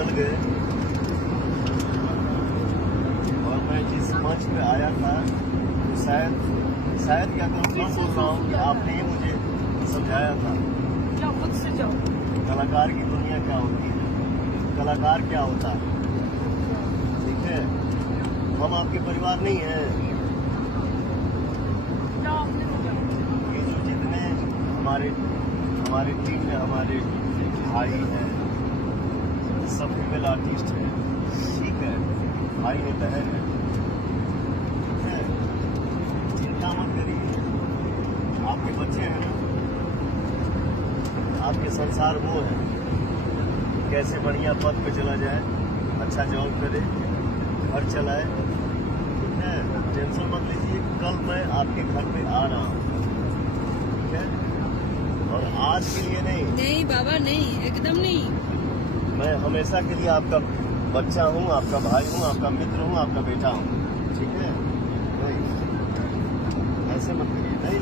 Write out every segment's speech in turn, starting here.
बदल गए। और मैं जिस मंच पे आया था तो शायद क्या करूँ, मैं बोल रहा हूँ कि आपने ही मुझे समझाया था खुद से जाओ। कलाकार की दुनिया क्या होती है, कलाकार क्या होता है। ठीक है, हम आपके परिवार नहीं हैं। ये जो जितने हमारे टीम में हमारे भाई हैं, सब फीमेल आर्टिस्ट हैं। ठीक है, भाई है, बहन है। ठीक है, चिंता मत करिए, आपके बच्चे हैं ना, आपके संसार वो है कैसे बढ़िया पद पे चला जाए, अच्छा जॉब करे, घर चलाए। ठीक है, टेंशन मत लीजिए, कल मैं आपके घर पे आ रहा हूँ। ठीक है, और आज के लिए नहीं बाबा, नहीं, एकदम नहीं। मैं हमेशा के लिए आपका बच्चा हूँ, आपका भाई हूँ, आपका मित्र हूँ, आपका बेटा हूँ। ठीक है, नहीं ऐसे मत करिए। नहीं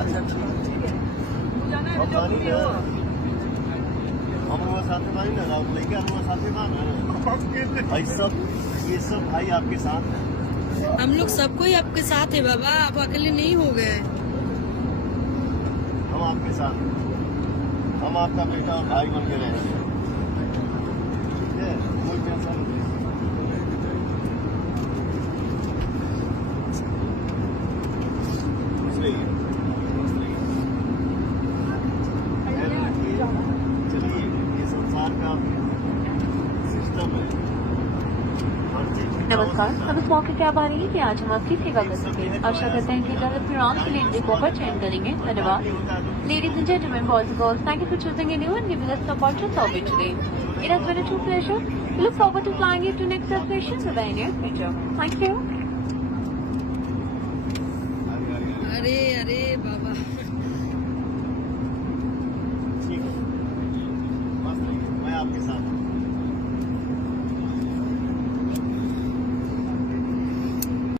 अच्छा ठीक है, हम बानी ना, हम लोग साथ में बानी ना, रात लेके हम लोग साथ में बाना भाई। ये सब भाई आपके साथ है। हम लोग सबको ही आपके साथ है बाबा, आप अकेले नहीं हो गए। हम आपके साथ, हम आपका बेटा और भाई बन के रहेंगे। ठीक है, कोई टेंशन नहीं। चलिए, ये संसार का सिस्टम है। नमस्कार, हम इस मौके के आभारी हैं कि आज हम आपकी सेवा कर सके। आशा करते हैं कि कल अपनी राउंड के लिए डिपो पर चयन करेंगे। धन्यवाद। Ladies and gentlemen, boys and girls, thank you for choosing a new and giving us the opportunity to serve you today. It has been a true pleasure. We look forward to flying you to next destination in the near future. Thank you. अरे बाबा।